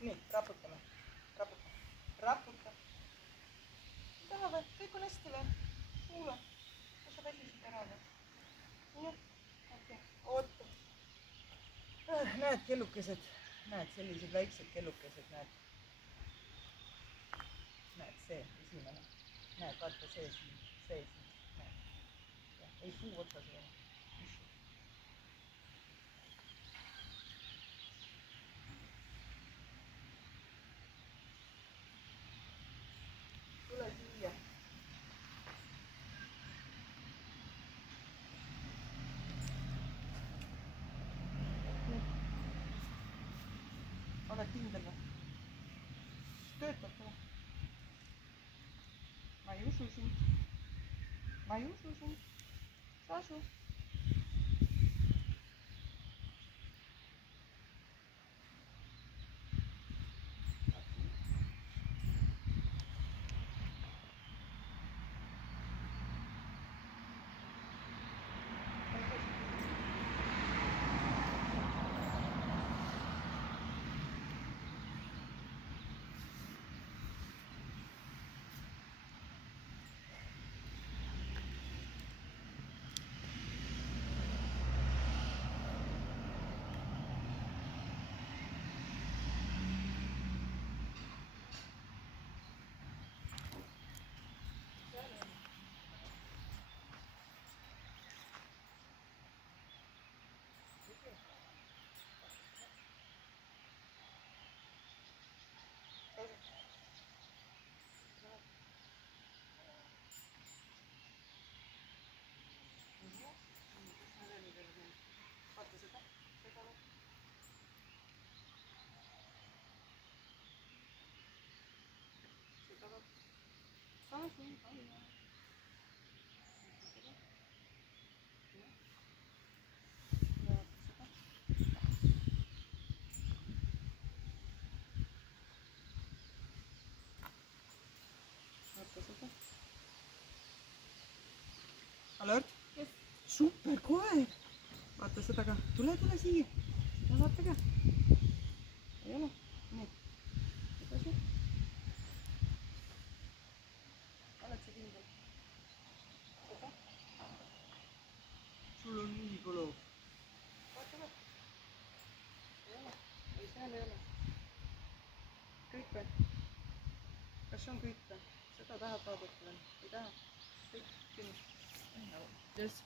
nii, raputame. Raputa. Taha või? Kõik on hästi või? Kuule, kus sa väsisid ära või? Nii, okei, oota. Näed kellukesed, näed sellised väiksed kellukesed, näed. Näed see, esimene. Näed, vaata see siin, näed. Ei suu otsas või? Tule siia. Oled kindel või? Töötab või? Ma ei usu sind. Ma ei usu sind. Sa asu. Vaata seda või? Seda või? Asu, alla. Vaata seda. Alert? Yes. Super koer! Vaata seda ka. Tule siia. Ja vaata ka. Ei ole? Nii. Edasi. Oled sa kindel? Seda? Sul on nii põlov. Vaata ka. Ei ole? Ei, seal ei ole. Kõik või? Kas see on kõik või? Seda tahad vaadata või? Ei taha? Kõik kinni. Just